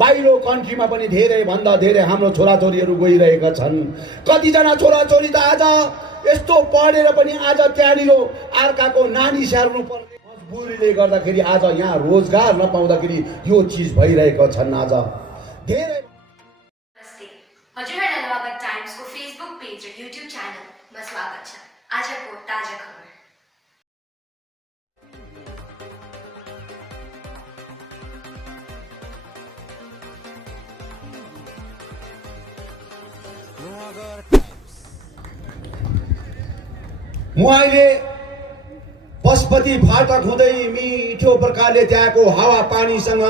बाहिर कन्ट्रीमा पनि धेरै भन्दा धेरै हाम्रो छोराछोरीहरू गइरहेका छन्। कतिजना छोराछोरी त आज यस्तो पढेर पनि आज त्यहाँनिर अर्काको नानी स्याहार्नु पर्ने मजबुरीले गर्दाखेरि आज यहाँ रोजगार नपाउँदाखेरि यो चीज भइरहेका छन्। आज धेरै हजुरहरूलाई नवागत टाइम्सको फेसबुक पेज र युट्युब च्यानलमा स्वागत छ। आजको ताजा खबर। म अहिले पशुपति फाटक हुँदै मिठो प्रकारले त्यहाँको हावा पानीसँग,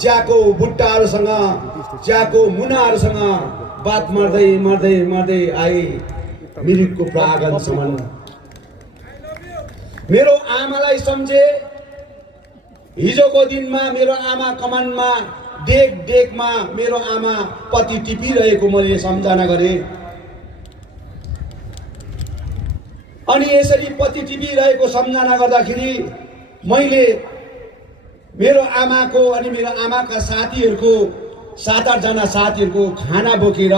चियाको बुट्टाहरूसँग, चियाको मुनाहरूसँग बात मार्दै मार्दै मार्दै आए मिरिकको प्राङ्गणसम्म। मेरो आमालाई सम्झे। हिजोको दिनमा मेरो आमा कमानमा डेकमा मेरो आमा पति टिपिरहेको मैले सम्झना गरेँ। अनि यसरी पति टिपिरहेको सम्झना गर्दाखेरि मैले मेरो आमाको अनि मेरो आमाका साथीहरूको 7-8 जना साथीहरूको खाना बोकेर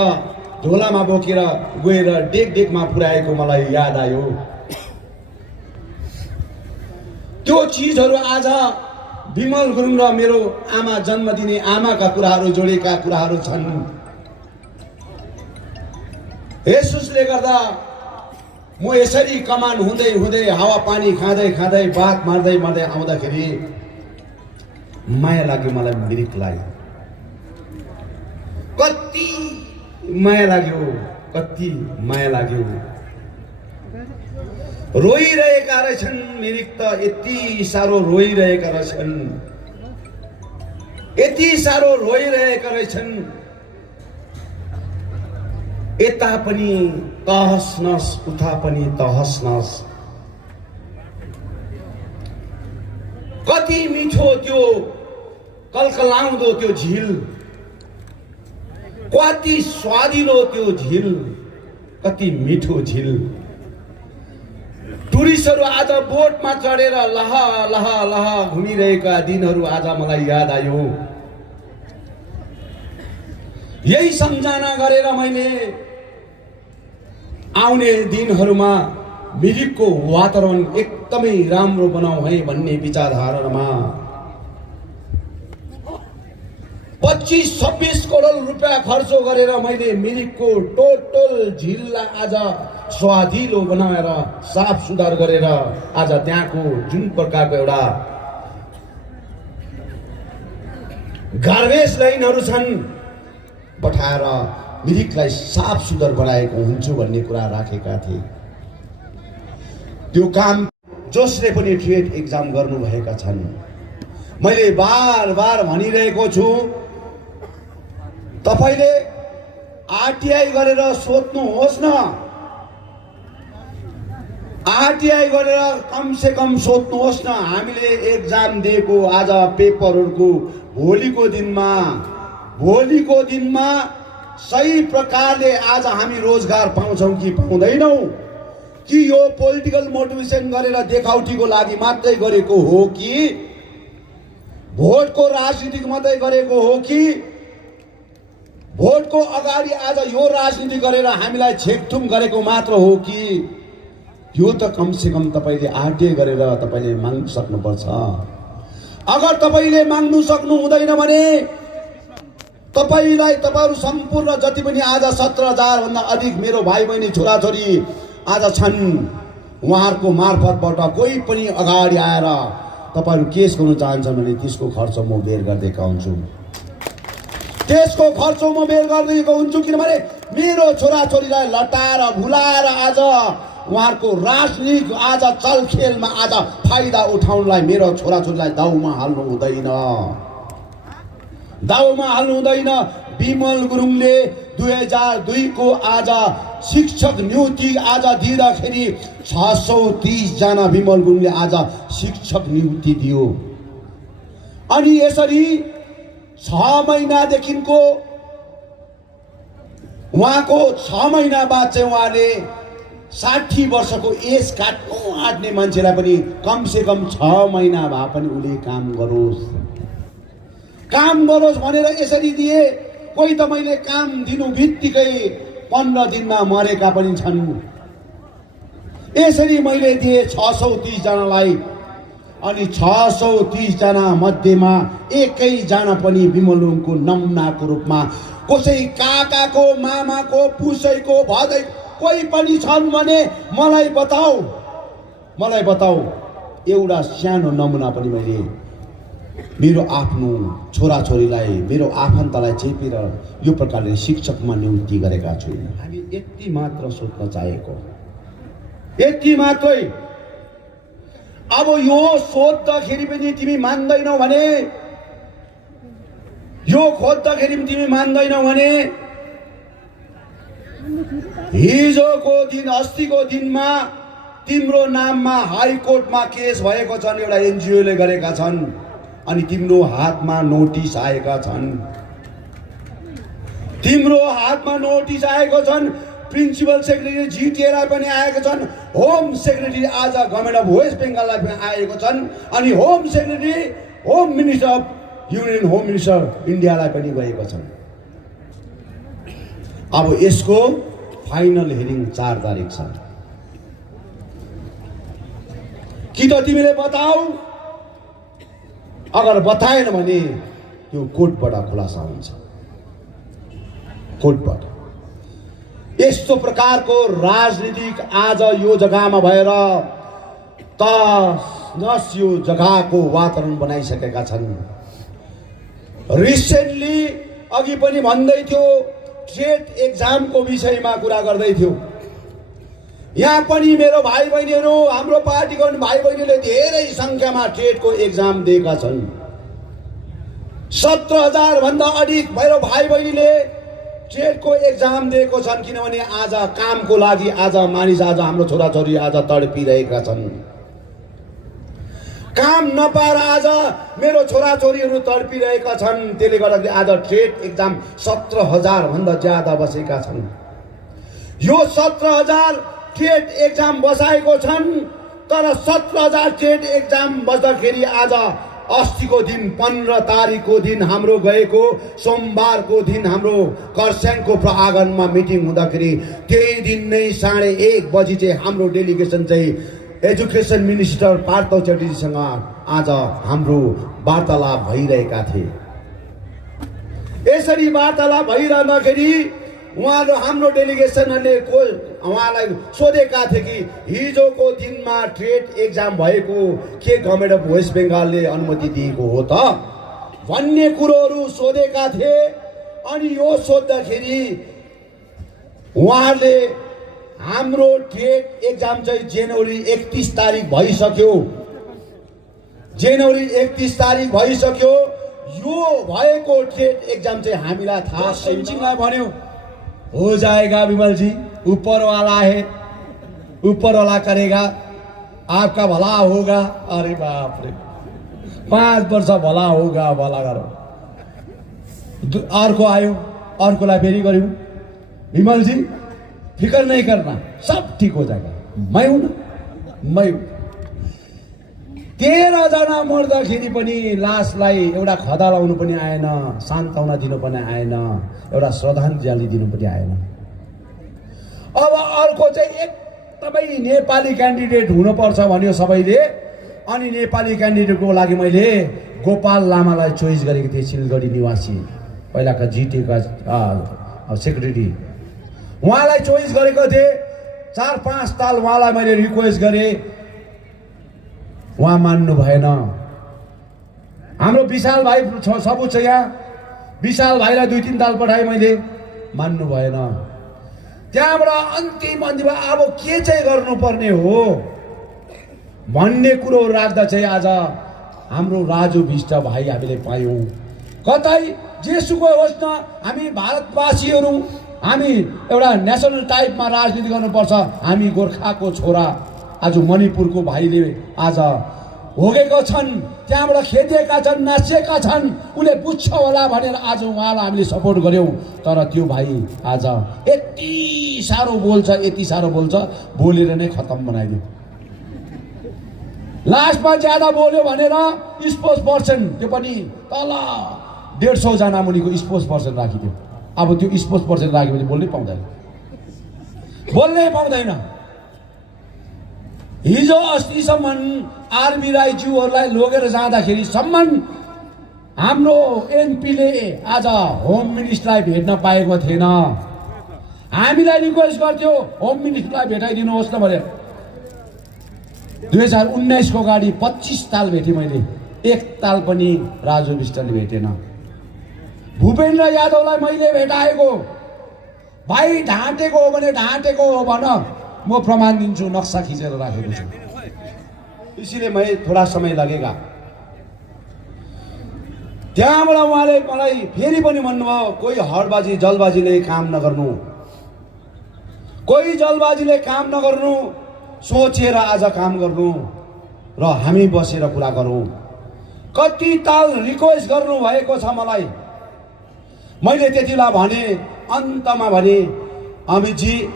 झोलामा बोकेर गएर डेकमा पुर्याएको मलाई याद आयो। त्यो चिजहरू आज विमल गुरुङ र मेरो आमा जन्म दिने आमाका कुराहरू जोडेका कुराहरू छन्। यसुसले गर्दा म यसरी कमान हुँदै हुँदै हावा पानी खाँदै खाँदै बात मार्दै मार्दै आउँदाखेरि माया लाग्यो मलाई मिरिकलाई। कति माया लाग्यो, कति माया लाग्यो। रोइरहेका रहेछन् मिरिक त, यति साह्रो रोइरहेका रहेछन्, यति साह्रो रोइरहेका रहेछन्। यता पनि तहस नहस, उता पनि तहस नहस। कति मिठो त्यो कलकलाउँदो त्यो झिल, कति स्वादिलो त्यो झिल, कति मिठो झिल। टुरिस्टहरू आज बोटमा चढेर लह लह लह घुमिरहेका दिनहरू आज मलाई याद आयो। यही सम्झना गरेर मैले आउने दिनहरूमा मिरिकको वातावरण एकदमै राम्रो बनाऊ है भन्ने विचारधारामा 25-26 करोड रुपियाँ खर्च गरेर मैले मिरिकको टोटल झिललाई आज स्वादिलो बनाएर साफ सुधार गरेर आज त्यहाँको जुन प्रकारको एउटा गार्बेज लाइनहरू छन् पठाएर मिरिकलाई साफ सुधार बनाएको हुन्छु भन्ने कुरा राखेका थिए। त्यो काम जसले पनि टेट एक्जाम गर्नुभएका छन्, मैले बार बार भनिरहेको छु, तपाईले आरटीआई गरेर सोध्नुहोस् न। आरटीआई गरेर कम से कम सोध्नुहोस् न। हामीले एक्जाम दिएको आज पेपरहरूको भोलिको दिनमा सही प्रकारले आज हामी रोजगार पाउँछौं कि पाउँदैनौं, कि यो पोलिटिकल मोटिभेसन गरेर देखाउटीको लागि मात्रै गरेको हो कि भोटको राजनीति मात्रै गरेको हो कि भोटको अगाडि आज यो राजनीति गरेर हामीलाई छेकथुम गरेको मात्र हो कि यो त कम से कम तपाईले आरटीआई गरेर तपाईले माग्न सक्नुपर्छ। अगर तपाईले माग्नु सक्नु हुँदैन भने तपाईलाई तपाईहरु सम्पूर्ण जति पनि आज 17,000 भन्दा अधिक मेरो भाइ बहिनी छोराछोरी आज छन्, उहाँहरुको मार्फतबाट कोही पनि अगाडि आएर तपाईहरु केस गर्न चाहन्छन् भने त्यसको खर्च म बेर गर्दैका हुन्छु। त्यसको खर्च म बेर गर्दैको हुन्छु, किनभने मेरो छोराछोरीलाई लटाएर भुलाएर आज उहाँहरुको राजनीतिक आज चलखेलमा आज फाइदा उठाउनलाई मेरो छोराछोरीलाई दाउमा हाल्नु हुँदैन, दाउमा हाल्नु हुँदैन। विमल गुरुङले 2002 को आज शिक्षक नियुक्ति आज दिँदाखेरि 630 जना विमल गुरुङले आज शिक्षक नियुक्ति दियो। अनि यसरी 6 महिनादेखिको उहाँको 6 महिना बाद चाहिँ उहाँले 60 वर्षको एज काट्नु आँट्ने मान्छेलाई पनि कम से कम 6 महिना भए पनि उले काम गरोस्, काम गरोस् भनेर यसरी दिए। कोही त मैले काम दिनु बित्तिकै 15 दिनमा मरेका पनि छन्। यसरी मैले दिए 630 जनालाई, अनि 630 जना मध्येमा एकैजना पनि विमलुङको नमुनाको रूपमा, कसै काकाको, मामाको, पुसैको, भदै कोही पनि छन् भने मलाई बताऊ। एउटा सानो नमुना पनि मैले मेरो आफ्नो छोराछोरीलाई, मेरो आफन्तलाई चेपेर यो प्रकारले शिक्षकमा नियुक्ति गरेका छौँ। हामी यति मात्र सोध्न चाहेको, यति मात्रै। अब यो सोध्दाखेरि पनि तिमी मान्दैनौ भने, यो खोज्दाखेरि पनि तिमी मान्दैनौ भने, हिजोको दिन, अस्तिको दिनमा तिम्रो नाममा हाइकोर्टमा केस भएको छन्, एउटा एनजिओले गरेका छन्, अनि तिम्रो हातमा नोटिस आएका छन्। तिम्रो हातमा नोटिस आएको छन्। प्रिन्सिपल सेक्रेटरी जिटिएलाई पनि आएको छन्। होम सेक्रेटरी आज गभर्मेन्ट अफ वेस्ट बेङ्गाललाई पनि आएको छन्, अनि home secretary, home minister of union home minister इन्डियालाई पनि गएको छन्। अब यसको फाइनल हियरिङ 4 तारिक छ। कि त तिमीले बताऊ, अगर बताएन भने त्यो कोर्टबाट खुलासा हुन्छ। कोर्टबाट यस्तो प्रकारको राजनीतिक आज यो जग्गामा भएर तस यो जग्गाको वातावरण बनाइसकेका छन्। रिसेन्टली अघि पनि भन्दै थियो, ट्रेड एक्जामको विषयमा कुरा गर्दै थियो। यहाँ पनि मेरो भाइ बहिनीहरू, हाम्रो पार्टीको भाइ बहिनीले धेरै सङ्ख्यामा ट्रेडको एक्जाम दिएका छन्। 17,000 भन्दा अधिक मेरो भाइ बहिनीले ट्रेडको एक्जाम दिएको छन्। किनभने आज कामको लागि आज मानिस, आज हाम्रो छोराछोरी आज तडपिरहेका छन्। काम नपाएर आज मेरो छोराछोरीहरू तडपिरहेका छन्। त्यसले गर्दाखेरि आज ट्रेड एक्जाम 17,000 भन्दा ज्यादा बसेका छन्। यो 17,000 ट्रेड एक्जाम बसाएको छन्। तर 17,000 ट्रेड एक्जाम बस्दाखेरि आज अस्तिको दिन 15 तारिकको दिन हाम्रो गएको सोमबारको दिन हाम्रो खरसाङको प्राङ्गणमा मिटिङ हुँदाखेरि त्यही दिन नै 1:30 बजी चाहिँ हाम्रो डेलिगेसन चाहिँ एजुकेसन मिनिस्टर पार्थ च्याटर्जीसँग आज हाम्रो वार्तालाप भइरहेका थिए। यसरी वार्तालाप भइरहँदाखेरि उहाँहरू, हाम्रो डेलिगेसनहरूले उहाँलाई सोधेका थिए कि हिजोको दिनमा ट्रेड एक्जाम भएको के गभर्मेन्ट अफ वेस्ट बेङ्गालले अनुमति दिएको हो त भन्ने कुरोहरू सोधेका थिए। अनि यो सोद्धाखेरि उहाँहरूले हाम्रो ट्रेड एक्जाम चाहिँ जनवरी 31 तारिक भइसक्यो। जनवरी 31 तारिक भइसक्यो। यो भएको ट्रेड एक्जाम चाहिँ हामीलाई थाहा छैन। भन्यो हो जाएगा विमल जी, ऊपर वाला है, ऊपर वाला करेगा, आपका भला होगा। अरे बाप रे, 5 वर्ष भला होगा, भला करो। अर्को आयो, अर्कोलाई फेरि गर्यौँ। विमल जी फिकर नहीं करना, सब ठीक हो जाएगा। मैं हूं ना, मैं 13 जना मर्दाखेरि पनि लासलाई एउटा खदा लाउनु पनि आएन, सान्त्वना दिनु पनि आएन, एउटा श्रद्धाञ्जली दिनु पनि आएन। अब अर्को चाहिँ एकदमै नेपाली क्यान्डिडेट हुनुपर्छ भन्यो सबैले। अनि नेपाली क्यान्डिडेटको लागि मैले गोपाल लामालाई चोइस गरेको थिएँ, सिलगढी निवासी, पहिलाका जिटिएका सेक्रेटरी। उहाँलाई चोइस गरेको थिएँ। 4-5 ताल उहाँलाई मैले रिक्वेस्ट गरेँ, उहाँ मान्नु भएन। हाम्रो विशाल भाइ सबुत छ यहाँ, विशाल भाइलाई 2-3 ताल पठाएँ मैले, मान्नु भएन। त्यहाँबाट अन्तिममा अब के चाहिँ गर्नुपर्ने हो भन्ने कुरो राख्दा चाहिँ आज हाम्रो राजु विष्ट भाइ हामीले पायौँ। कतै जेसुकै होस् न, हामी भारतवासीहरू, हामी एउटा नेसनल टाइपमा राजनीति गर्नुपर्छ। हामी गोर्खाको छोरा, आज मणिपुरको भाइले आज भोगेको छन्, त्यहाँबाट खेदिएका छन्, नाचिएका छन्, उसले बुझ्छ होला भनेर आज उहाँलाई हामीले सपोर्ट गऱ्यौँ। तर त्यो भाइ आज यति साह्रो बोल्छ, यति साह्रो बोल्छ, बोलेर नै खत्तम बनाइदियो। लास्टमा ज्यादा बोल्यो भनेर स्पोर्ट्स पर्सन, त्यो पनि तल 150 जना मुनिको स्पोर्ट्स पर्सन राखिदियो। अब त्यो स्पोर्ट्स पर्सन राखेपछि बोल्नै पाउँदैन। हिजो अस्तिसम्म आरबी राईज्यूहरूलाई लगेर जाँदाखेरि सम्म हाम्रो एनपीले आज होम मिनिस्टरलाई भेट्न पाएको थिएन। हामीलाई रिक्वेस्ट गर्थ्यो होम मिनिस्टरलाई भेटाइदिनुहोस् न भनेर। 2019 को गाडी 25 ताल भेटेँ मैले, एक ताल पनि राजु विष्टले भेटेन। भूपेन्द्र यादवलाई मैले भेटाएको, भाइ ढाँटेको हो भने ढाँटेको हो भन, म प्रमाण दिन्छु, नक्सा खिचेर राखेको छु। इसलिए मैं थोड़ा समय लगेगा। त्यहाँबाट उहाँले मलाई फेरि पनि भन्नुभयो कोही हडबाजी जलबाजीले काम नगर्नु, कोही जलबाजीले काम नगर्नु, सोचेर आज काम गर्नु र हामी बसेर कुरा गरौँ। कति ताल रिक्वेस्ट गर्नु भएको छ मलाई। मैले त्यतिबेला भने, अन्तमा भने अमित जी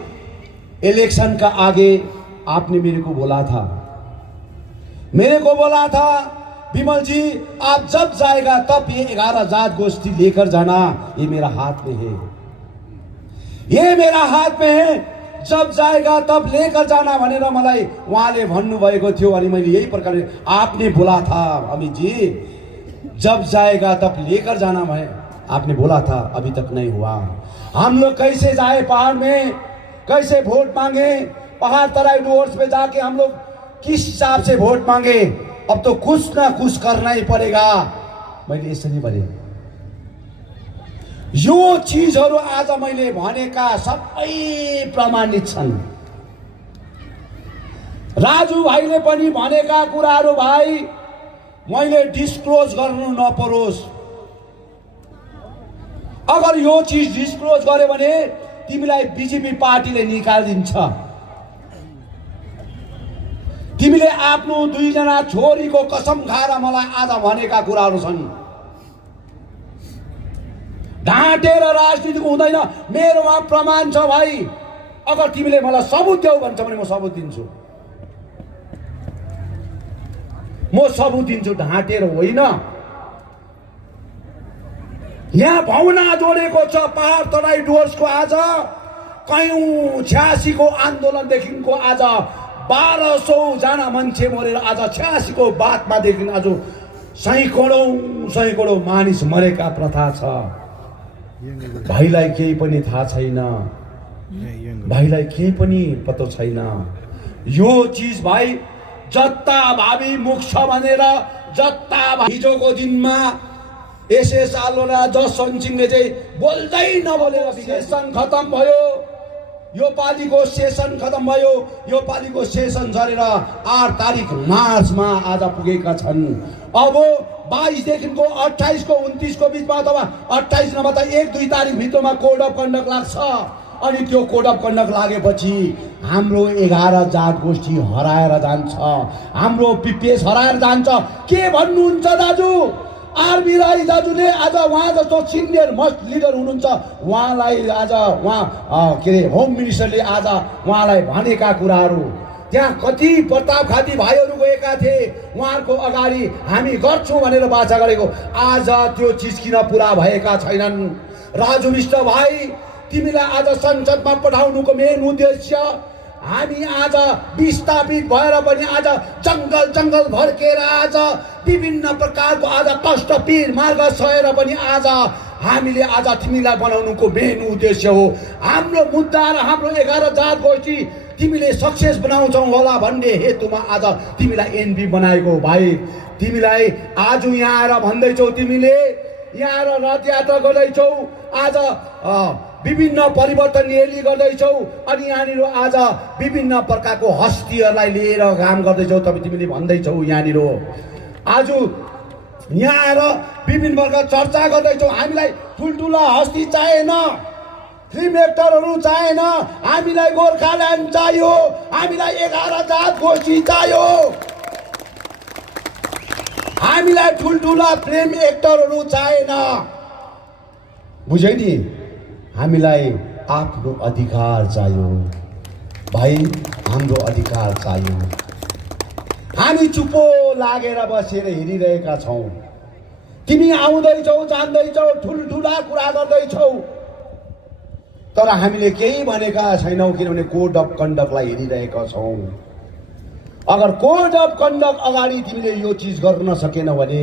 इलेक्शन का आगे आपने मेरे को बोला था विमल जी आप जब जाएगा तब ये 11 जात गोष्ठी लेकर जाना, ये मेरा हाथ में है, ये मेरा हाथ में है, जब जाएगा तब लेकर जाना भनेर मलाई उहाँले भन्नुभएको थियो। अनि मैले यही प्रकारले आपने बोला था अमित जी, जब जाएगा तब लेकर जाना भने आपने बोला था, अभी तक नहीं हुआ। हम लोग कैसे जाए पहाड़ में, कैसे वोट मांगे, पहाड़ तराई डुवर्स पे जाके हम लोग किस हिसाब से वोट मांगे, अब तो कुछ ना कुछ करना ही पड़ेगा। मैले यसरी भने यो चीजहरु आज मैले भनेका सबै प्रमाणित छन्। राजु भाइले पनि भनेका कुराहरु भाइ मैले डिस्क्लोज गर्नु नपरोस्। अगर यो चीज डिस्क्लोज गरे भने तिमीलाई बीजेपी पार्टीले निकालिदिन्छ। तिमीले आफ्नो 2 जना छोरीको कसम खाएर मलाई आज भनेका कुराहरु छन्। ढाँटेर राजनीति हुँदैन, मेरोमा प्रमाण छ भाइ। अगर तिमीले मलाई सबुत देऊ भन्छ भने म सबुत दिन्छु, ढाँटेर होइन। यहाँ भावना जोडेको छ पहाड़ तराई डुवर्सको। आज कयौं 86 को आन्दोलनदेखिको आज 1200 जना मान्छे मरेर आज 86 को बातमा देखि आज सैकडौं मानिस मरेका प्रथा छ। भाइलाई केही पनि थाहा छैन, भाइलाई केही पनि पत्तो छैन। यो चीज भाइ जत्ता भावी मुख छ भनेर जत्ता हिजोको दिनमा एसएस आलोरा जसवन्त सिंहले चाहिँ बोल्दै नबोलेर सेसन खतम भयो। यो पालिको सेसन खतम भयो। यो पालिको सेसन झरेर 8 तारिक मार्चमा आज पुगेका छन्। अब 22 देखिको 28 को 29 को बीचमा अथवा 28 नभए त 1-2 तारिक भित्रमा कोड अफ कन्डक्ट लाग्छ। अनि त्यो कोड अफ कन्डक्ट लागेपछि हाम्रो 11 जात गोष्ठी हराएर जान्छ, हाम्रो पिपिएस हराएर जान्छ। के भन्नुहुन्छ दाजु? आरबी राई दाजुले आज उहाँ जस्तो सिनियर मस्ट लिडर हुनुहुन्छ, उहाँलाई आज उहाँ के अरे होम मिनिस्टरले आज उहाँलाई भनेका कुराहरू त्यहाँ कति प्रताप खाती भाइहरू गएका थिए, उहाँहरूको अगाडि हामी गर्छौँ भनेर बाचा गरेको आज त्यो चिज किन पुरा भएका छैनन्? राजु विष्ट भाइ, तिमीलाई आज संसदमा पठाउनुको मेन उद्देश्य हामी आज विस्थापित भएर पनि आज जंगल भड्केर आज विभिन्न प्रकारको आज कष्ट पीर मार्ग सहेर पनि आज हामीले आज तिमीलाई बनाउनुको मेन उद्देश्य हो। हाम्रो मुद्दा र हाम्रो 11 जात गोष्ठी तिमीले सक्सेस बनाउँछौ होला भन्ने हेतुमा आज तिमीलाई एनपी बनाएको भाइ। तिमीलाई आज यहाँ आएर भन्दैछौ, तिमीले यहाँ आएर रथ यात्रा गर्दैछौ, आज विभिन्न परिवर्तन ल्याली गर्दैछौ अनि यहाँनिर आज विभिन्न प्रकारको हस्तीहरूलाई लिएर काम गर्दैछौ। तपाईँ तिमीले भन्दैछौ यहाँनिर आज यहाँ आएर विभिन्न प्रकार चर्चा गर्दैछौ। हामीलाई ठुल्ठुला हस्ती चाहिएन, फिल्म एक्टरहरू चाहिएन, हामीलाई गोर्खाल्यान्ड चाहियो, हामीलाई 11 जात गोष्ठी चाहियो, हामीलाई ठुल्ठुला फिल्म एक्टरहरू चाहिएन। बुझ्यौ नि? हामीलाई आफ्नो अधिकार चाहियो भाइ, हाम्रो अधिकार चाहियो। हामी चुप्पो लागेर बसेर हेरिरहेका छौँ। तिमी आउँदैछौ जान्दैछौ ठुल्ठुला कुरा गर्दैछौ, तर हामीले केही भनेका छैनौँ किनभने कोड अफ कन्डक्टलाई हेरिरहेका छौँ। अगर कोड अफ कन्डक्ट अगाडि तिमीले यो चिज गर्न सकेनौ भने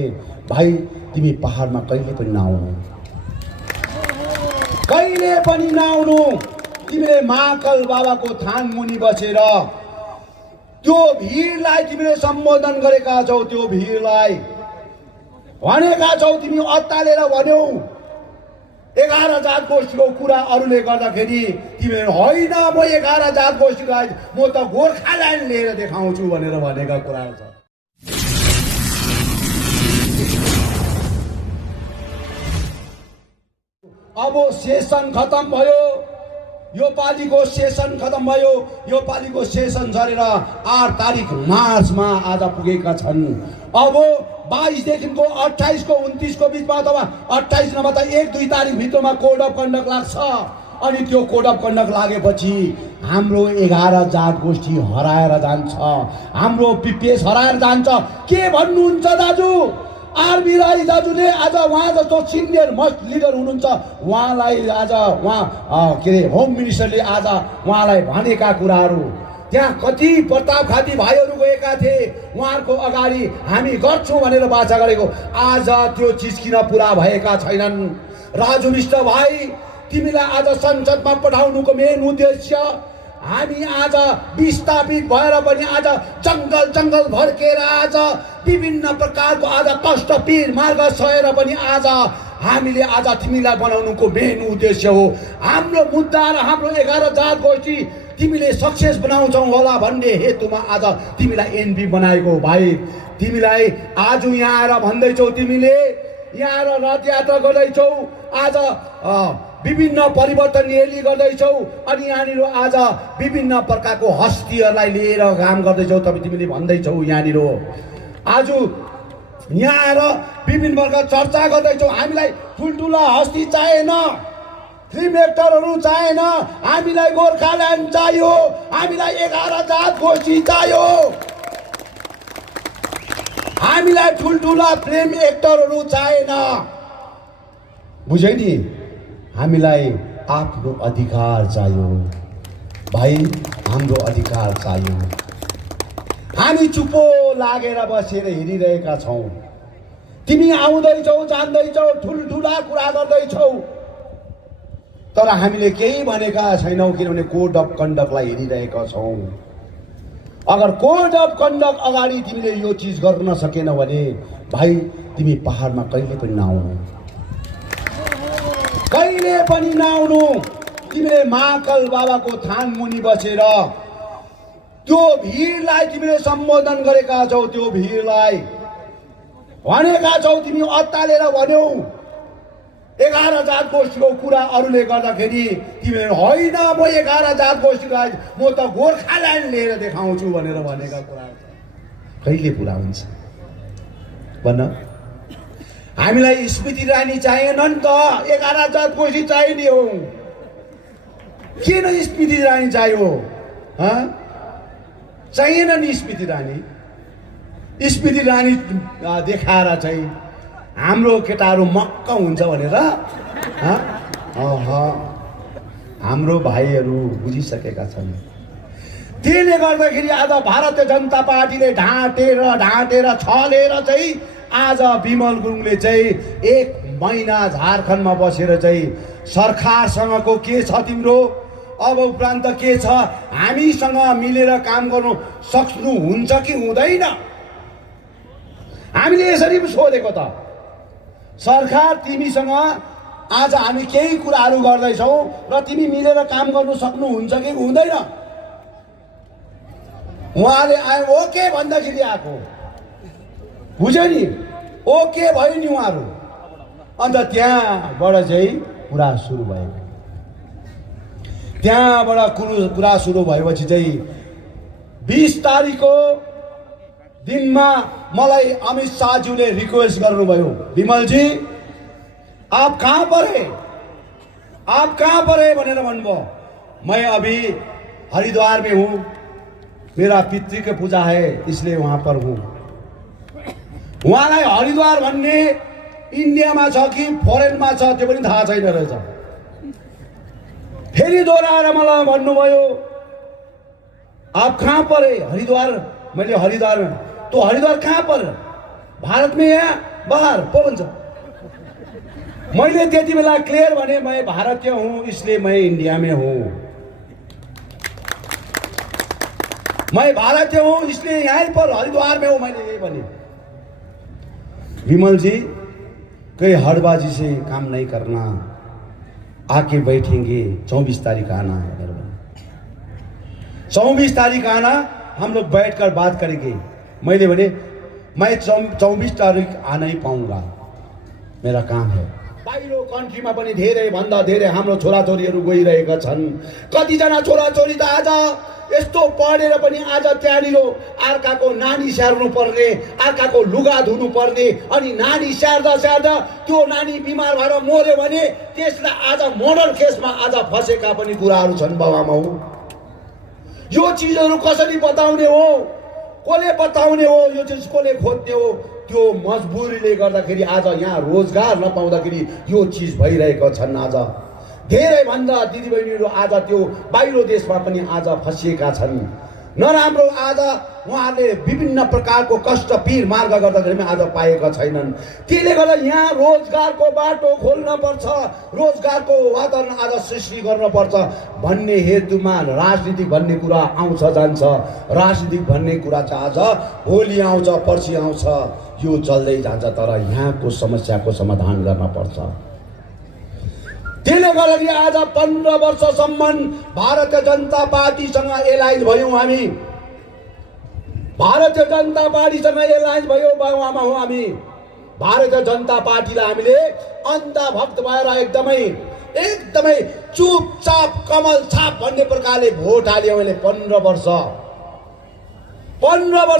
भाइ तिमी पहाडमा कहिले पनि नआउनु, कहिले पनि नआउनु। तिमीले महाकाल बाबाको थान मुनि बसेर त्यो भिडलाई तिमीले सम्बोधन गरेका छौ, त्यो भिडलाई भनेका छौ, तिमी अत्तालेर भन्यौ 11 जात गोष्ठीको कुरा अरूले गर्दाखेरि तिमीले होइन म 11 जात गोष्ठीलाई म त गोर्खाल्यान्ड लिएर देखाउँछु भनेर भनेका कुरा छ। अब सेसन खतम भयो, यो पालिको सेसन खतम भयो। यो पालिको सेसन झरेर 8 तारिक मार्चमा आज पुगेका छन्। अब 22 देखिको 28 को 29 को बिचमा अथवा 28 नभए त 1-2 तारिक भित्रमा कोड अफ कन्डक्ट लाग्छ। अनि त्यो कोड अफ कन्डक्ट लागेपछि हाम्रो 11 जात गोष्ठी हराएर जान्छ, हाम्रो पिपिएस हराएर जान्छ। के भन्नुहुन्छ दाजु? आरबी राई दाजुले आज उहाँ जस्तो सिनियर मस्ट लिडर हुनुहुन्छ, उहाँलाई आज उहाँ के अरे होम मिनिस्टरले आज उहाँलाई भनेका कुराहरू, त्यहाँ कति प्रताप खाती भाइहरू गएका थिए, उहाँहरूको अगाडि हामी गर्छौँ भनेर बाचा गरेको, आज त्यो चिज किन पुरा भएका छैनन्? राजु विष्ट भाइ, तिमीलाई आज संसदमा पठाउनुको मेन उद्देश्य हामी आज विस्थापित भएर पनि आज जङ्गल जङ्गल भड्केर आज विभिन्न प्रकारको आज कष्ट पीर मार्ग सहेर पनि आज हामीले आज तिमीलाई बनाउनुको मेन उद्देश्य हो। हाम्रो मुद्दा र हाम्रो 11 जात गोष्ठी तिमीले सक्सेस बनाउँछौ होला भन्ने हेतुमा आज तिमीलाई एनपी बनाएको। भाइ तिमीलाई आज यहाँ आएर भन्दैछौ, तिमीले यहाँ आएर रथ यात्रा गर्दैछौ, आज विभिन्न परिवर्तन र्याली गर्दैछौ अनि यहाँनिर आज विभिन्न प्रकारको हस्तीहरूलाई लिएर काम गर्दैछौ। तपाईँ तिमीले भन्दैछौ यहाँनिर आज यहाँ आएर विभिन्न प्रकार चर्चा गर्दैछौ, हामीलाई ठुल्ठुला हस्ती चाहिएन, फिल्म एक्टरहरू चाहिएन, हामीलाई गोर्खाल्यान्ड चाहियो, हामीलाई 11 जात गोष्ठी चाहियो, हामीलाई ठुल्ठुला फिल्म एक्टरहरू चाहिएन। बुझ्यौ नि? हामीलाई आफ्नो अधिकार चाहियो भाइ, हाम्रो अधिकार चाहियो। हामी चुपो लागेर बसेर हेरिरहेका छौँ। तिमी आउँदैछौ जान्दैछौ ठुल्ठुला कुरा गर्दैछौ, तर हामीले केही भनेका छैनौँ किनभने कोड अफ कन्डक्टलाई हेरिरहेका छौँ। अगर कोड अफ कन्डक्ट अगाडि तिमीले यो चिज गर्न सकेनौ भने भाइ तिमी पहाडमा कहिले पनि नआउनु, कहिले पनि नआउनु। तिमीले महाकाल बाबाको थान मुनि बसेर त्यो भिडलाई तिमीले सम्बोधन गरेका छौ, त्यो भिडलाई भनेका छौ, तिमी अत्तालेर भन्यौ 11 जात गोष्ठीको कुरा अरूले गर्दाखेरि तिमीले होइन म 11 जात गोष्ठीलाई म त गोर्खाल्यान्ड लिएर देखाउँछु भनेर भनेका कुरा कहिले पुरा हुन्छ भन्न? हामीलाई स्मृति इरानी चाहिएन नि त, 11 जात गोष्ठी चाहिने हो। किन स्मृति इरानी चाहियो? चाहिएन नि स्मृति इरानी। स्मृति इरानी देखाएर चाहिँ हाम्रो केटाहरू मक्क हुन्छ भनेर हाम्रो भाइहरू बुझिसकेका छन्। त्यसले गर्दाखेरि आज भारतीय जनता पार्टीले ढाँटेर छलेर चाहिँ आज विमल गुरुङले चाहिँ 1 महिना झारखण्डमा बसेर चाहिँ सरकारसँगको के छ तिम्रो, अब उपरान्त के छ, हामीसँग मिलेर काम गर्नु सक्नुहुन्छ कि हुँदैन? हामीले यसरी पो सोधेको त, सरकार तिमीसँग आज हामी केही कुराहरू गर्दैछौँ र तिमी मिलेर काम गर्नु सक्नुहुन्छ कि हुँदैन? उहाँले आए ओके भन्दाखेरि आएको, बुझ्यो नि? ओके भयो नि उहाँहरू। अन्त त्यहाँबाट चाहिँ कुरा सुरु भयो। त्यहाँबाट कुरा सुरु भएपछि चाहिँ 20 तारिकको दिनमा मलाई अमित शाहज्यूले रिक्वेस्ट गर्नुभयो, विमल जी आप कहाँ पर है, आप कहाँ पर है भनेर भन्नुभयो। मैं अभी हरिद्वार में हूँ, मेरा पितृ की पूजा है इसलिए वहाँ पर हूँ। उहाँलाई हरिद्वार भन्ने इन्डियामा छ कि फरेनमा छ त्यो पनि थाहा छैन रहेछ। फेरि दोहोऱ्याएर मलाई भन्नुभयो आप कहाँ पर है? हरिद्वार। मैले हरिद्वार, तो हरिद्वार कहाँ पर? भारत में या बाहर पो भन्छ। मैले त्यति बेला क्लियर भने मैं भारतीय हूँ इसलिए मैं इंडिया में हूँ, मैं भारतीय हूँ इसलिए यहीं पर हरिद्वार में हूँ, मैंने यही बने। विमल जी कोई हड़बाजी से काम नहीं करना, आके बैठेंगे 24 तारीख आना है मेरे भाई, 24 तारीख आना, हम लोग बैठकर बात करेंगे। मैंने बोले मैं 24 तारीख आ नहीं पाऊंगा, मेरा काम है। बाहिर कन्ट्रीमा पनि धेरै भन्दा धेरै हाम्रो छोराछोरीहरू गइरहेका छन्। कतिजना छोराछोरी त आज यस्तो पढेर पनि आज त्यहाँनिर अर्काको नानी स्याहार्नु पर्ने, अर्काको लुगा धुनु पर्ने, अनि नानी स्याहार्दा स्याहार्दा त्यो नानी बिमार भएर मर्यो भने त्यसलाई आज मर्डर केसमा आज फसेका पनि कुराहरू छन्। बाबामा हो यो चिजहरू कसरी बताउने हो, कसले बताउने हो, यो चिज कसले खोज्ने हो? त्यो मजबुरीले गर्दाखेरि आज यहाँ रोजगार नपाउँदाखेरि यो चिज भइरहेको छन्। आज धेरै भन्दा दिदीबहिनीहरू आज त्यो बाहिर देशमा पनि आज फसिएका छन्। नराम्रो आज उहाँहरूले विभिन्न प्रकारको कष्ट पीर मार्ग गर्दाखेरि पनि आज पाएका छैनन्। त्यसले गर्दा यहाँ रोजगारको बाटो खोल्न पर्छ, रोजगारको वातावरण आज सृष्टि गर्न पर्छ भन्ने हेतुमा राजनीति भन्ने कुरा आउँछ जान्छ। राजनीति भन्ने कुरा चाहिँ आज भोलि आउँछ पर्सि आउँछ, यो चल्दै जान्छ, तर यहाँको समस्याको समाधान गर्न पर्छ। त्यसले गर्दाखेरि आज 15 वर्षसम्म भारतीय जनता पार्टीसँग एलायन्स भयौँ हामी, भारतीय जनता पार्टीसँग एलायन्स भयो बाबुआमा हो हामी। भारतीय जनता पार्टीलाई हामीले अन्धभक्त भएर एकदमै चुपचाप कमल छाप भन्ने प्रकारले भोट हाल्यौँ हामीले। 15 वर्ष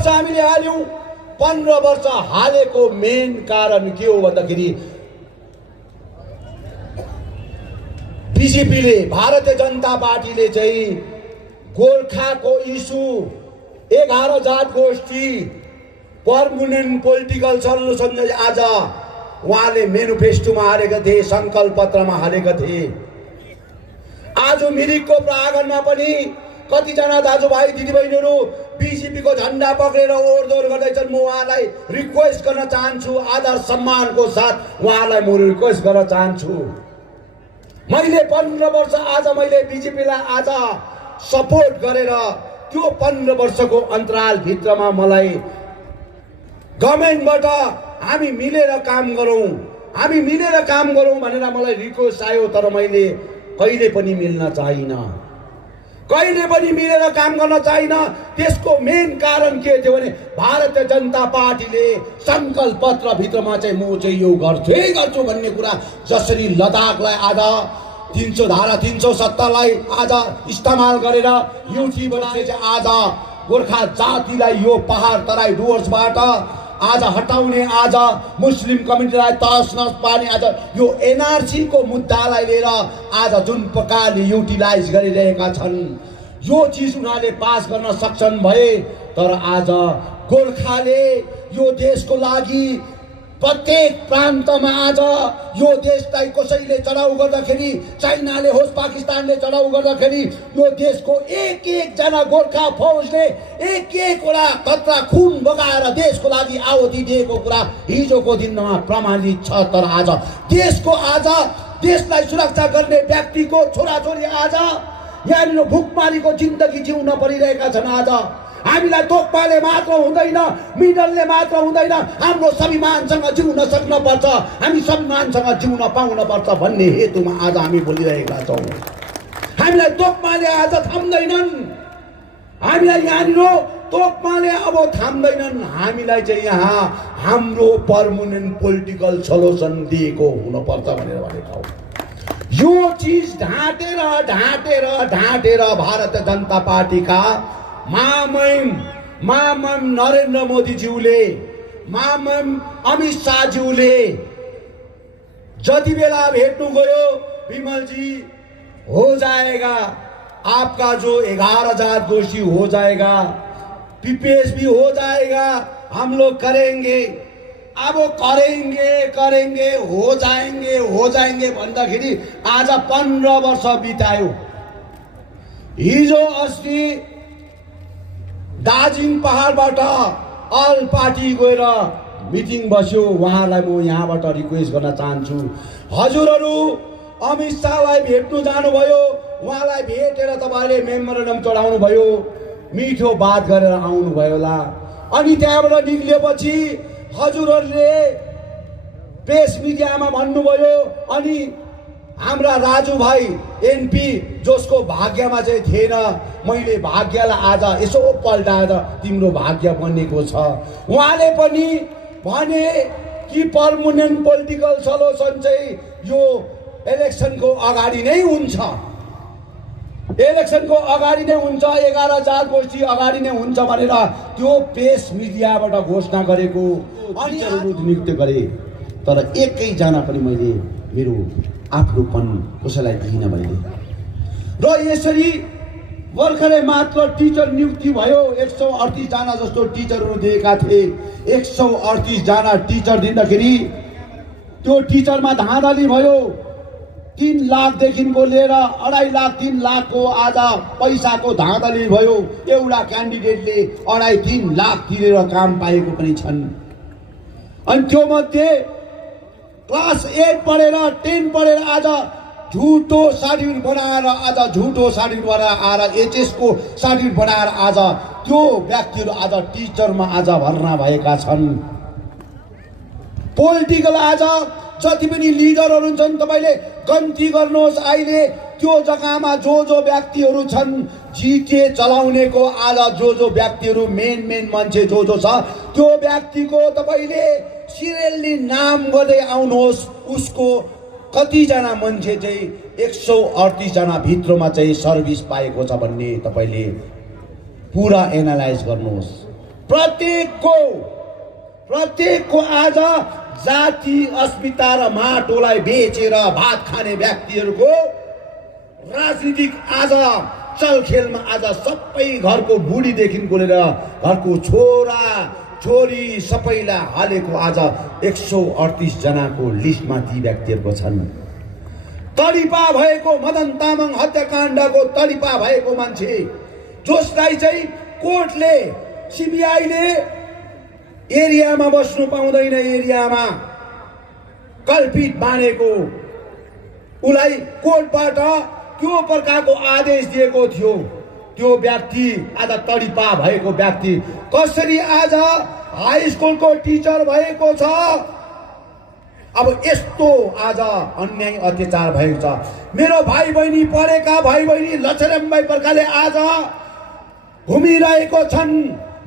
हामीले हाल्यौँ। 15 वर्ष हालेको मेन कारण के हो भन्दाखेरि बीजेपीले, भारतीय जनता पार्टीले चाहिँ गोर्खाको इस्यु, 11 जात गोष्ठी, पर्मनेन्ट पोलिटिकल सल्युसन आज उहाँले मेनिफेस्टोमा हालेका थिए, संकल्प पत्रमा हालेका थिए। आज मिरिकको प्राङ्गणमा पनि कतिजना दाजुभाइ दिदीबहिनीहरू बीजेपीको झन्डा पक्रेर ओहोरदोहोर गर्दैछन्। म उहाँलाई रिक्वेस्ट गर्न चाहन्छु, आदर सम्मानको साथ उहाँलाई म रिक्वेस्ट गर्न चाहन्छु। मैले 15 वर्ष आज मैले बीजेपीलाई आज सपोर्ट गरेर त्यो 15 वर्षको अन्तराल भित्रमा मलाई गभर्नमेन्टबाट हामी मिलेर काम गरौँ भनेर मलाई रिक्वेस्ट आयो, तर मैले कहिले पनि मिल्न चाहिनँ, कहिले पनि मिलेर काम गर्न चाहिनँ। त्यसको मेन कारण के थियो भने भारतीय जनता पार्टीले संकल्प पत्र भित्रमा चाहिँ म चाहिँ यो गर्छु भन्ने कुरा, जसरी लद्दाखलाई आज 300 धारा 370 लाई आज इस्तेमाल गरेर युटीबाट चाहिँ आज गोर्खा जातिलाई यो पहाड तराई डुवर्सबाट आज हटाउने, आज मुस्लिम कम्युनिटीलाई तहस नहस पार्ने, आज यो एनआरसी को मुद्दालाई लिएर आज जुन प्रकारले युटिलाइज गरिरहेका छन्, यो चीज उनीहरूले पास गर्न सक्छन् भए। तर आज गोर्खाले यो देशको लागि प्रत्येक प्रान्तमा आज यो देशलाई कसैले चढाउ गर्दाखेरि, चाइनाले होस् पाकिस्तानले चढाउ गर्दाखेरि यो देशको एक जना गोर्खा फौजले एक-एकवटा कत्रा खुन बगाएर देशको लागि आहुति दिएको कुरा हिजोको दिनमा प्रमाणित छ। तर आज देशलाई सुरक्षा गर्ने व्यक्तिको छोराछोरी आज यहाँनिर भुकमारीको जिन्दगी जिउन परिरहेका छन्। आज हामीलाई तोकपाले मात्र हुँदैन, मिडलले मात्र हुँदैन, हाम्रो स्वाभिमानसँग जिउन सक्न पर्छ, हामी सम्मानसँग जिउन पाउन पर्छ भन्ने हेतुमा आज हामी बोलिरहेका छौँ। हामीलाई तोकपाले आज थाम्दैनन्, हामीलाई यहाँनिर तोकपाले अब थाम्दैनन्। हामीलाई चाहिँ यहाँ हाम्रो पर्मनेन्ट पोलिटिकल सल्युसन दिएको हुनुपर्छ भनेर भनेको। यो चीज ढाँटेर भारतीय जनता पार्टीका महामहिम नरेन्द्र मोदीज्यूले, महामहिम अमित शाहज्यूले जति बेला भेट्नु गयो, विमल जी हो जाएगा आपका जो 11 जात गोष्ठी हो जाएगा, पीपीएस भी हो जाएगा, हम लोग करेंगे। अब करेंगे हो जाएंगे भन्दाखेरि आज 15 वर्ष बितायो। हिजो अस्ति दार्जिलिङ पहाडबाट अल पार्टी गएर मिटिङ बस्यो। उहाँलाई म यहाँबाट रिक्वेस्ट गर्न चाहन्छु, हजुरहरू अमित शाहलाई भेट्नु जानुभयो, उहाँलाई भेटेर तपाईँले मेमोरेन्डम चढाउनु भयो, मिठो बात गरेर आउनुभयो होला। अनि त्यहाँबाट निक्लिएपछि हजुरहरूले प्रेस मिडियामा भन्नुभयो। अनि हाम्रा राजु भाइ एनपी जसको भाग्यमा चाहिँ थिएन, मैले भाग्यलाई आज यसो पल्टाएर तिम्रो भाग्य बनेको छ, उहाँले पनि भने कि पर्मनेन्ट पोलिटिकल सल्युसन चाहिँ यो इलेक्सनको अगाडि नै हुन्छ, 11 चार गोष्ठी अगाडि नै हुन्छ भनेर त्यो प्रेस मिडियाबाट घोषणा गरेको अनि नियुक्त गरे। तर एकैजना पनि मैले मेरो आफ्नोपन कसैलाई दिइनँ मैले। र यसरी भर्खरै मात्र टिचर नियुक्ति भयो। 138 जना जस्तो टिचरहरू दिएका थिए। 138 जना टिचर दिँदाखेरि त्यो टिचरमा धाँधली भयो। 3 लाखदेखिको लिएर 2.5 लाख 3 लाखको आज पैसाको धाँधली भयो। एउटा क्यान्डिडेटले 2.5-3 लाख तिरेर काम पाएको पनि छन्। अनि त्यो मध्ये क्लास 8 पढेर 10 पढेर आज झुटो सर्टिफिकेट बनाएर आएर एचएस को सर्टिफिकेट बनाएर आज त्यो व्यक्तिहरू आज टिचरमा आज भर्ना भएका छन्। पोलिटिकल आज जति पनि लिडरहरू छन् तपाईले गन्ती गर्नुहोस्। अहिले त्यो जग्गामा जो व्यक्तिहरू छन् जिटिए चलाउनेको आज जो व्यक्तिहरू मेन मान्छे जो छ त्यो व्यक्तिको तपाईले सिरियली नाम गर्दै आउनुहोस्। उसको कतिजना मान्छे चाहिँ 138 जना भित्रमा चाहिँ सर्भिस पाएको छ भन्ने तपाईले पुरा एनालाइज गर्नुहोस्। प्रत्येकको आज जाति अस्मिता र माटोलाई बेचेर भात खाने व्यक्तिहरूको राजनीतिक आज चलखेलमा आज सबै घरको बुढीदेखिको लिएर घरको छोरा छोरी सबैलाई हालेको आज 138 जनाको लिस्टमा ती व्यक्तिहरूको छन्। तडिपा भएको मदन तामाङ हत्याकाण्डको तडिपा भएको मान्छे जसलाई चाहिँ कोर्टले सीबीआईले एरियामा बस्नु पाउँदैन, एरियामा कल्पित मानेको उलाई कोर्टबाट त्यो प्रकारको आदेश दिएको थियो। त्यो व्यक्ति आज तडिपा भएको व्यक्ति कसरी आज हाई स्कुलको टिचर भएको छ। अब यस्तो आज अन्याय अत्याचार भएको छ। मेरो भाइ बहिनी पढेका भाइ बहिनी लछनभाइ प्रकारले आज घुमिरहेको छन्।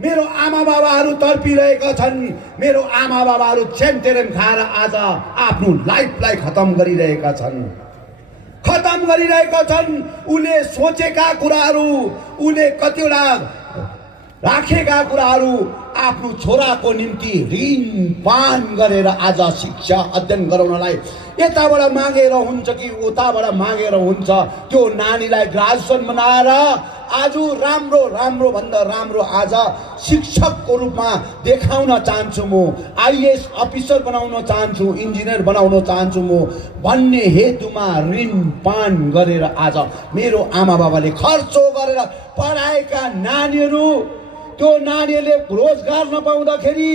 मेरो आमा बाबाहरू तर्पिरहेका छन्। मेरो आमा बाबाहरू चेन्टेरेम खाएर आज आफ्नो लाइफलाई खतम गरिरहेका छन्। उले सोचेका कुराहरू, उले कतिवटा राखेका कुराहरू आफ्नो छोराको निम्ति ऋण पान गरेर आज शिक्षा अध्ययन गराउनलाई यताबाट मागेर हुन्छ कि उताबाट मागेर हुन्छ। त्यो नानीलाई ग्रेजुएसन बनाएर आज राम्रो भन्दा राम्रो आज शिक्षकको रूपमा देखाउन चाहन्छु म, आइएएस अफिसर बनाउन चाहन्छु, इन्जिनियर बनाउन चाहन्छु म भन्ने हेतुमा ऋण पान गरेर आज मेरो आमा बाबाले खर्च गरेर पढाएका नानीहरू, त्यो नानीहरूले रोजगार नपाउँदाखेरि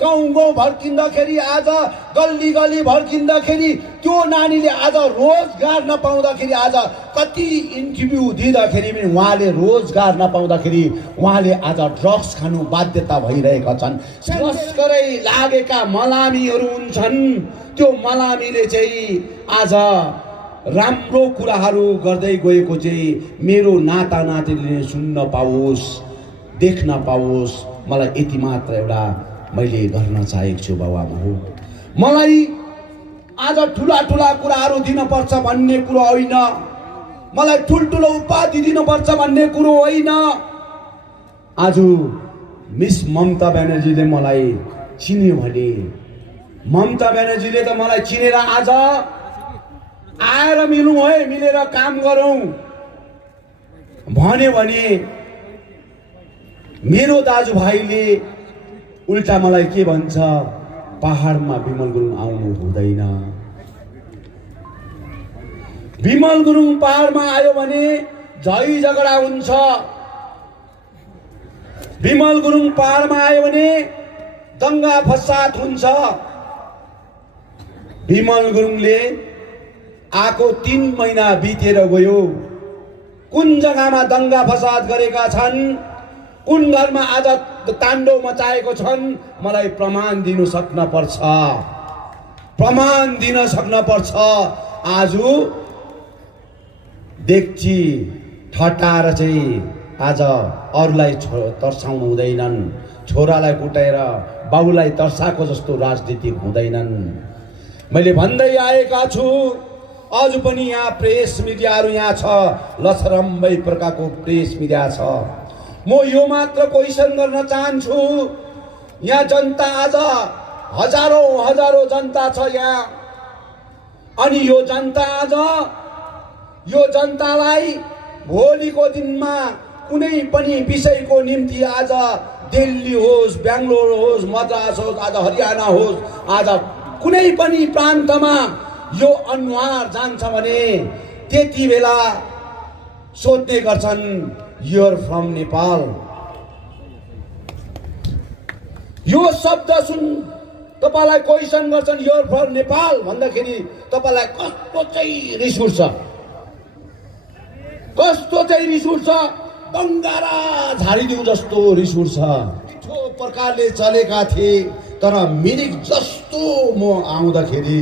गाउँ भड्किँदाखेरि आज गल्ली भड्किँदाखेरि त्यो नानीले आज रोजगार नपाउँदाखेरि आज कति इन्टरभ्यू दिँदाखेरि पनि उहाँले रोजगार नपाउँदाखेरि उहाँले आज ड्रग्स खानु बाध्यता भइरहेका छन्। लस्करै लागेका मलामीहरू हुन्छन्। त्यो मलामीले चाहिँ आज राम्रो कुराहरू गर्दै गएको चाहिँ मेरो नाता नातिले सुन्न पाओस्, देख्न पाओस्। मलाई यति मात्र एउटा मैले गर्न चाहेको छु बाबुआमा हो। मलाई आज ठुला कुराहरू दिनुपर्छ भन्ने कुरो होइन, मलाई ठुल्ठुलो उपाधि दिनुपर्छ भन्ने कुरो होइन। आज मिस ममता ब्यानर्जीले मलाई चिन्यो भने, ममता ब्यानर्जीले त मलाई चिनेर आज आएर मिलौँ है, मिलेर काम गरौँ भन्यो भने मेरो दाजुभाइले उल्टा मलाई के भन्छ, पहाडमा विमल गुरुङ आउनु हुँदैन। विमल गुरुङ पहाडमा आयो भने झै झगडा हुन्छ। विमल गुरुङ पहाडमा आयो भने दंगा फसाद हुन्छ। विमल गुरुङले आको 3 महिना बितेर गयो। कुन जग्गामा दंगा फसाद गरेका छन्, कुन घरमा आज ताण्डव मचाएको छन्, मलाई प्रमाण दिन सक्न पर्छ। प्रमाण दिन सक्न पर्छ। आज देख्ची ठटाएर चाहिँ आज अरूलाई तर्साउनु हुँदैनन्। छोरालाई कुटाएर बाबुलाई तर्साएको जस्तो राजनीति हुँदैनन्। मैले भन्दै आएका छु, आज पनि यहाँ प्रेस मिडियाहरू यहाँ छ, लछरम्बै प्रकारको प्रेस मिडिया छ। म यो मात्र क्वेसन गर्न चाहन्छु, यहाँ जनता आज हजारौं जनता छ यहाँ। अनि यो जनता आज यो जनतालाई भोलिको दिनमा कुनै पनि विषयको निम्ति आज दिल्ली होस्, बेंगलोर होस्, मद्रास होस्, आज हरियाणा होस्, आज कुनै पनि प्रान्तमा यो अनुहार जान्छ भने त्यति बेला सोध्ने गर्छन्, यु आर फ्रम नेपाल। यो शब्द सुन तपाईलाई क्वेसन गर्छन्, यु आर फ्रम नेपाल भन्दाखेरि तपाईलाई कस्तो चाहिँ रिस उठ्छ, कस्तो चाहिँ रिस उठ्छ, बङ्गारा झारिदिउँ जस्तो रिस उठ्छ। मिठो प्रकारले चलेका थिए, तर मिरिक जस्तो म आउँदाखेरि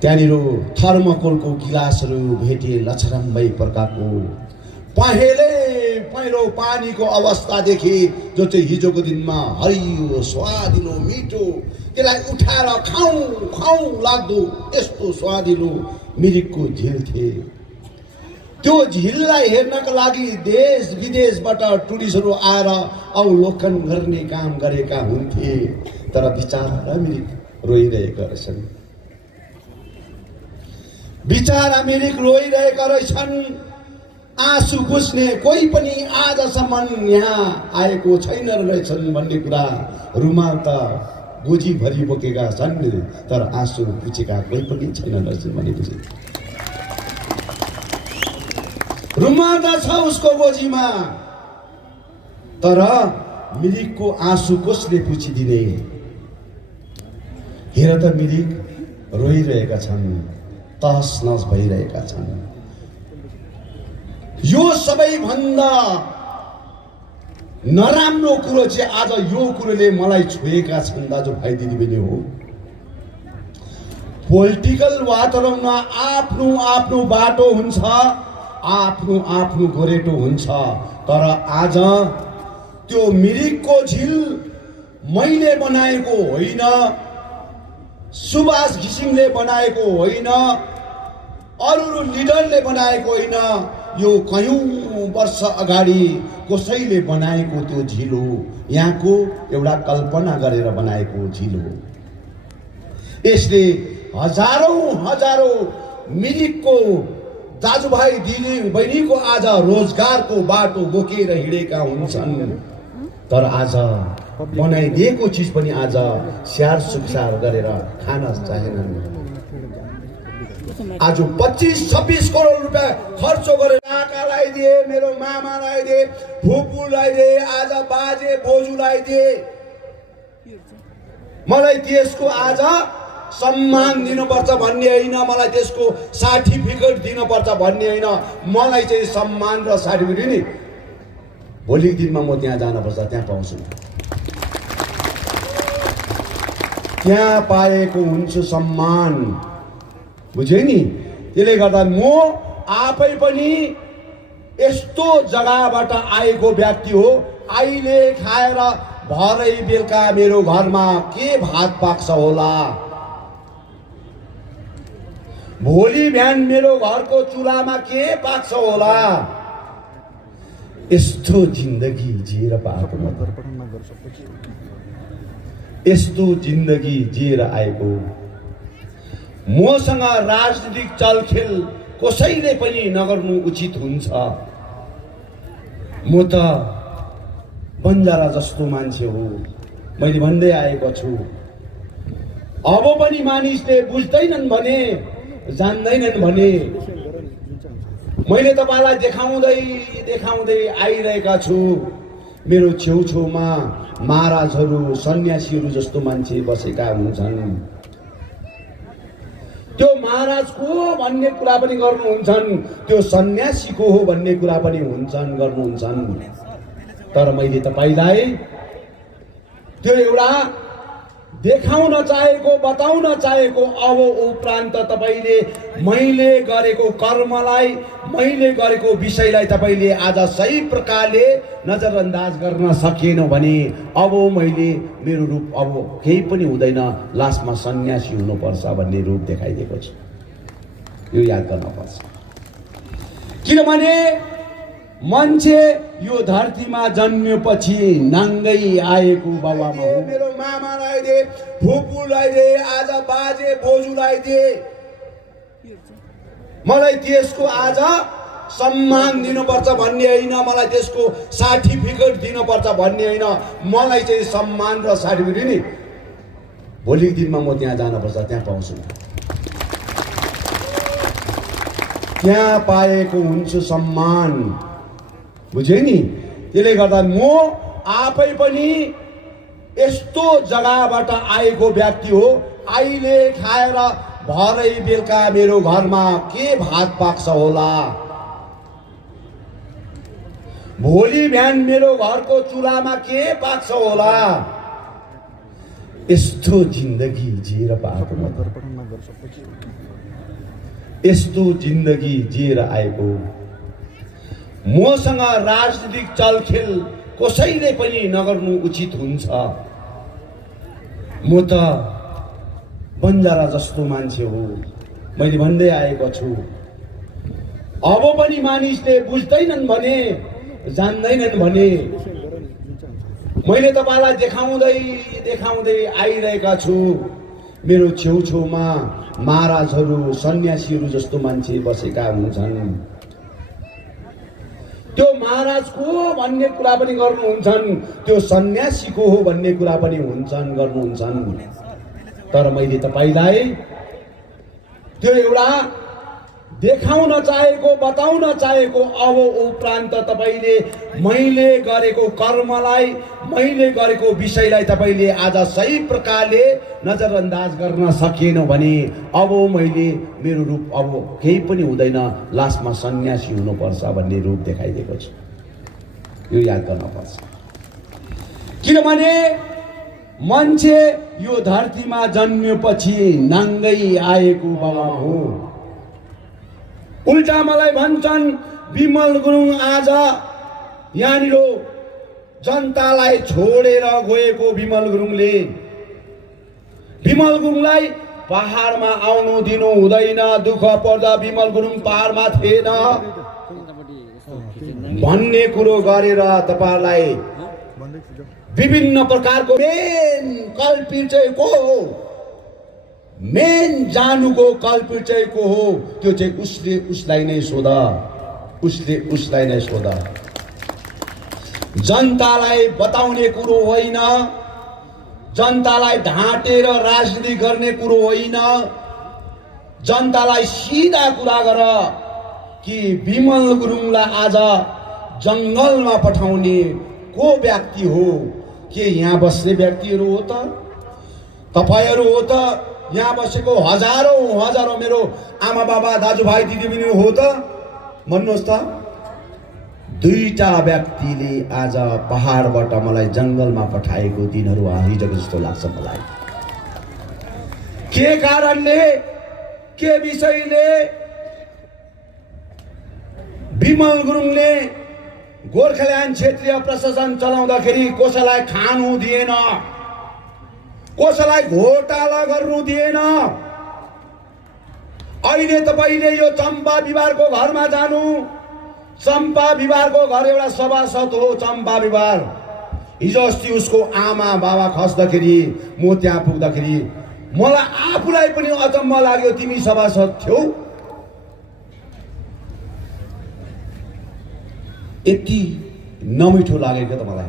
त्यहाँनिर थर्मोकोलको गिलासहरू भेटे, लछरम्बै प्रकारको पहिलो पानीको अवस्था देखे, जो चाहिँ हिजोको दिनमा हरियो स्वादिलो मिठो, त्यसलाई उठाएर खाउँ लाग्दो यस्तो स्वादिलो मिरिकको झिल थिए। त्यो झिललाई हेर्नका लागि देश विदेशबाट टुरिस्टहरू आएर अवलोकन गर्ने काम गरेका हुन्थे। तर बिचारा मिरिक रोइरहेका रहेछन्, बिचारा मिरिक रोइरहेका रहेछन्। आँसु पुस्ने कोही पनि आजसम्म यहाँ आएको छैन रहेछन् भन्ने कुरा। रुमाल त गोजीभरि बोकेका छन्, तर आँसु पुछेका कोही पनि छैन रहेछन् भनेपछि रुमाल त छ उसको गोजीमा, तर मिरिकको आँसु कसले पुछिदिने। हेर त मिरिक रोइरहेका छन्, तहस नहस भइरहेका छन्। यो सबैभन्दा नराम्रो कुरो चाहिँ आज यो कुरोले मलाई छोएका छन् दाजुभाइ दिदीबहिनी हो। पोलिटिकल वातावरणमा आफ्नो बाटो हुन्छ, आफ्नो गोरेटो हुन्छ। तर आज त्यो मिरिकको झिल मैले बनाएको होइन, सुभाष घिसिङले बनाएको होइन, अरू लिडरले बनाएको होइन, यो कयौं वर्ष अगाडि कसैले बनाएको त्यो झिल हो। यहाँको एउटा कल्पना गरेर बनाएको झिल हो। यसले हजारौं मिरिकको दाजुभाइ दिदी बहिनीको आज रोजगारको बाटो बोकेर हिँडेका हुन्छन्। तर आज बनाइदिएको चिज पनि आज स्याहार सुसार गरेर खान चाहेनन्। आज 25-26 करोड रुपियाँ खर्च गरेर काकालाई दिए, मेरो मामालाई दिए, फुपूलाई दिए, आज बाजे बोजूलाई दिए। मलाई त्यसको आज सम्मान दिनुपर्छ भन्ने होइन, मलाई त्यसको सर्टिफिकेट दिनुपर्छ भन्ने होइन। मलाई चाहिँ सम्मान र सर्टिफिकेट नि भोलिको दिनमा म त्यहाँ जानुपर्छ, त्यहाँ पाउँछु। त्यहाँ पाएको हुन्छु सम्मान, बुझे नि। त्यसले गर्दा म आफै पनि यस्तो जग्गाबाट आएको व्यक्ति हो। अहिले खाएर भरै बेलुका मेरो घरमा के भात पाक्छ होला, भोलि बिहान मेरो घरको चुलामा के पाक्छ होला, यस्तो जिन्दगी जिएर पाएको म, यस्तो जिन्दगी जिएर आएको। मसँग राजनीतिक चलखेल कसैले पनि नगर्नु उचित हुन्छ। म त बन्जारा जस्तो मान्छे हो, मैले भन्दै आएको छु। अब पनि मानिसले बुझ्दैनन् भने, जान्दैनन् भने मैले तपाईलाई देखाउँदै आइरहेका छु। मेरो छेउछेउमा महाराजहरू, सन्यासीहरू जस्तो मान्छे बसेका हुन्छन्। त्यो महाराज को हो भन्ने कुरा पनि गर्नुहुन्छन्, त्यो सन्यासी को हो भन्ने कुरा पनि गर्नुहुन्छन्। तर मैले तपाईलाई त्यो एउटा देखाउन चाहेको, बताउन चाहेको, अब उपरान्त तपाईले मैले गरेको कर्मलाई, मैले गरेको विषयलाई तपाईले आज सही प्रकारले नजरअन्दाज गर्न सकेन भने अब मैले मेरो रूप अब केही पनि हुँदैन, लास्टमा सन्यासी हुनुपर्छ भन्ने रूप देखाइदिएको छु। यो याद गर्नुपर्छ। किनभने मान्छे यो धरतीमा जन्मिएपछि नाङ्गै आएको बाबामा हो। मेरो मामालाई दे, फुपूलाई दे, आज बाजे बोजूलाई दे, मलाई त्यसको आज सम्मान दिनुपर्छ भन्ने होइन, मलाई त्यसको सर्टिफिकेट दिनुपर्छ भन्ने होइन। मलाई चाहिँ सम्मान र सर्टिफिकेट नि भोलिको दिनमा म त्यहाँ जानुपर्छ, त्यहाँ पाउँछु। त्यहाँ पाएको हुन्छु सम्मान, बुझ्यो नि। त्यसले गर्दा म आफै पनि यस्तो जग्गाबाट आएको व्यक्ति हो। अहिले खाएर भरै बेलुका मेरो घरमा के भात पाक्छ होला, भोलि बिहान मेरो घरको चुलामा के पाक्छ होला, यस्तो जिन्दगी जिएर पाएको म, यस्तो जिन्दगी जिएर आएको। मसँग राजनीतिक चलखेल कसैले पनि नगर्नु उचित हुन्छ। म त बन्जारा जस्तो मान्छे हो। मैले भन्दै आएको छु। अब पनि मानिसले बुझ्दैनन् भने, जान्दैनन् भने मैले तपाईलाई देखाउँदै आइरहेका छु। मेरो छेउछेउमा महाराजहरू, सन्यासीहरू जस्तो मान्छे बसेका हुन्छन्। त्यो महाराज को हो भन्ने कुरा पनि गर्नुहुन्छन्, त्यो सन्यासी को हो भन्ने कुरा पनि गर्नुहुन्छन्। तर मैले तपाईलाई त्यो एउटा देखाउन चाहेको, बताउन चाहेको, अब उपरान्त तपाईले मैले गरेको कर्मलाई, मैले गरेको विषयलाई तपाईले आज सही प्रकारले नजरअन्दाज गर्न सकेन भने अब मैले मेरो रूप अब केही पनि हुँदैन, लास्टमा सन्यासी हुनुपर्छ भन्ने रूप देखाइदिएको छु। यो याद गर्नुपर्छ। किनभने मान्छे यो धरतीमा जन्मिएपछि नाङ्गै आएको बाबामा हो। उल्टा मलाई भन्छन् विमल गुरुङ आज यहाँनिर जनतालाई छोडेर गएको। विमल गुरुङलाई पहाडमा आउनु दिनु हुँदैन, दुःख पर्दा विमल गुरुङ पहाडमा थिएन भन्ने कुरो गरेर तपाईलाई विभिन्न प्रकारको मेन कल्पित चाहिँ को हो, मेन जानुको कल्पित चाहिँ को हो, त्यो चाहिँ उसले उसलाई नै सोध। जनतालाई बताउने कुरो होइन, जनतालाई ढाँटेर राजनीति गर्ने कुरो होइन। जनतालाई सिधा कुरा गर कि विमल गुरुङलाई आज जङ्गलमा पठाउने को व्यक्ति हो? के यहाँ बस्ने व्यक्तिहरू हो त? तपाईहरू हो त? यहाँ बसेको हजारौं मेरो आमा बाबा, दाजुभाइ, दिदीबहिनी हो त? भन्नुहोस् त। दुईटा व्यक्तिले आज पहाडबाट मलाई जङ्गलमा पठाएको दिनहरू हिजोको जस्तो लाग्छ मलाई। के कारणले, के विषयले विमल गुरुङले गोर्खाल्यान्ड क्षेत्रीय प्रशासन चलाउँदाखेरि कसैलाई खानु दिएन, कसैलाई घोटाला गर्नु दिएन। अहिले तपाईले यो चम्पा बिहारको घरमा जानु, चम्पा बिहारको घर एउटा सभासद हो चम्पा बिहार। हिजो अस्ति उसको आमा बाबा खस्दाखेरि म त्यहाँ पुग्दाखेरि मलाई आफूलाई पनि अचम्म लाग्यो, तिमी सभासद थियौ? यति नमिठो लाग्यो क्या त मलाई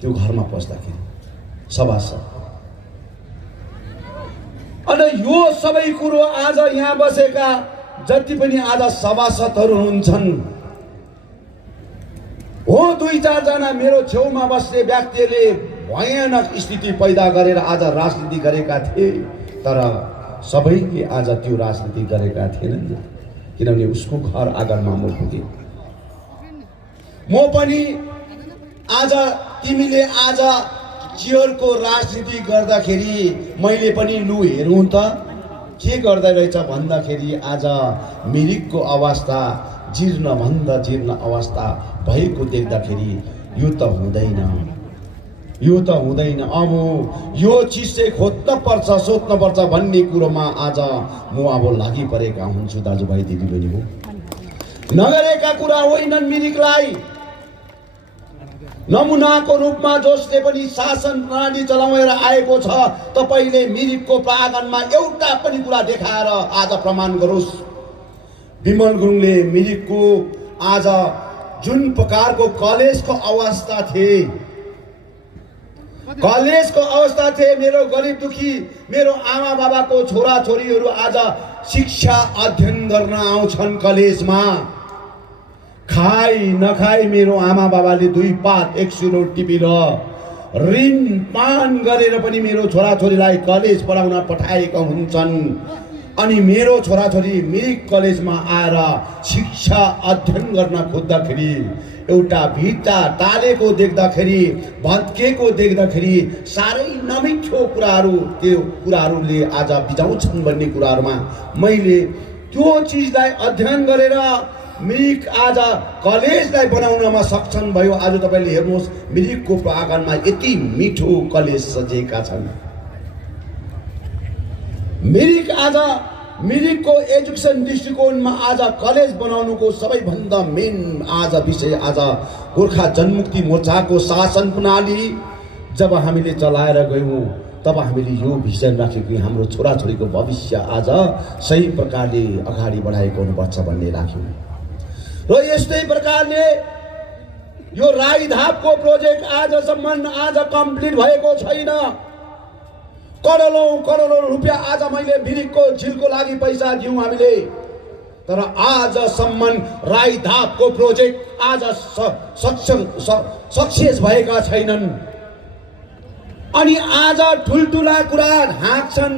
त्यो घरमा पस्दाखेरि। सभासद। अनि यो सबै कुरो आज यहाँ बसेका जति पनि आज सभासदहरू हुन्छन् हो 2-4 जना मेरो छेउमा बस्ने व्यक्तिले भयानक स्थिति पैदा गरेर आज राजनीति गरेका थिए, तर सबैले आज त्यो राजनीति गरेका थिएनन्, किनभने उसको घर आँगनमा म पुगे। म पनि आज तिमीले आज चियरको राजनीति गर्दाखेरि मैले पनि लु हेरौँ त के गर्दै रहेछ भन्दाखेरि आज मिरिकको अवस्था जीर्णभन्दा जीर्ण अवस्था भएको देख्दाखेरि यो त हुँदैन, अब यो चिज चाहिँ खोज्न पर्छ, सोध्न पर्छ भन्ने कुरोमा आज म अब लागि परेका हुन्छु दाजुभाइ दिदीबहिनी हो। नगरेका कुरा होइनन् मिरिकलाई नमुनाको रूपमा जसले पनि शासन प्रणाली चलाएर आएको छ, तपाईले मिरिकको प्राङ्गणमा एउटा पनि कुरा देखाएर आज प्रमाण गरोस्। विमल गुरुङले मिरिकको आज जुन प्रकारको कलेजको अवस्था थिए, मेरो गरिब दुखी मेरो आमा बाबाको छोरा छोरीहरू आज शिक्षा अध्ययन गर्न आउँछन् कलेजमा। खाई नखाई मेरो आमा बाबाले 2 पात 1 सिरो टिपेर ऋण पान गरेर पनि मेरो छोराछोरीलाई कलेज पढाउन पठाएका हुन्छन्। अनि मेरो छोराछोरी मिरिक कलेजमा आएर शिक्षा अध्ययन गर्न खोज्दाखेरि एउटा भित्ता टालेको देख्दाखेरि, भत्केको देख्दाखेरि साह्रै नमिठो कुराहरू त्यो कुराहरूले आज बिजाउँछन् भन्ने कुराहरूमा मैले त्यो चिजलाई अध्ययन गरेर मिरिक आज कलेजलाई बनाउनमा सक्षम भयो। आज तपाईले हेर्नुहोस् मिरिकको प्राङ्गणमा यति मिठो कलेज सजिएका छन्। मिरिकको एजुकेसन दृष्टिकोणमा आज कलेज बनाउनुको सबैभन्दा मेन आज विषय आज गोर्खा जनमुक्ति मोर्चाको शासन प्रणाली जब हामीले चलाएर गयौँ तब हामीले यो भिजन राख्यौँ कि हाम्रो छोराछोरीको भविष्य आज सही प्रकारले अगाडि बढाएको हुनुपर्छ भन्ने राख्यौँ। र यस्तै प्रकारले यो राईधापको प्रोजेक्ट आजसम्म आज कम्प्लिट भएको छैन। करोडौं रुपियाँ आज मैले मिरिकको झिलको लागि पैसा दियौँ हामीले, तर आजसम्म राईधापको प्रोजेक्ट आज सक्सेस भएका छैनन्। अनि आज ठुल्ठुला कुरा हाँक्छन्।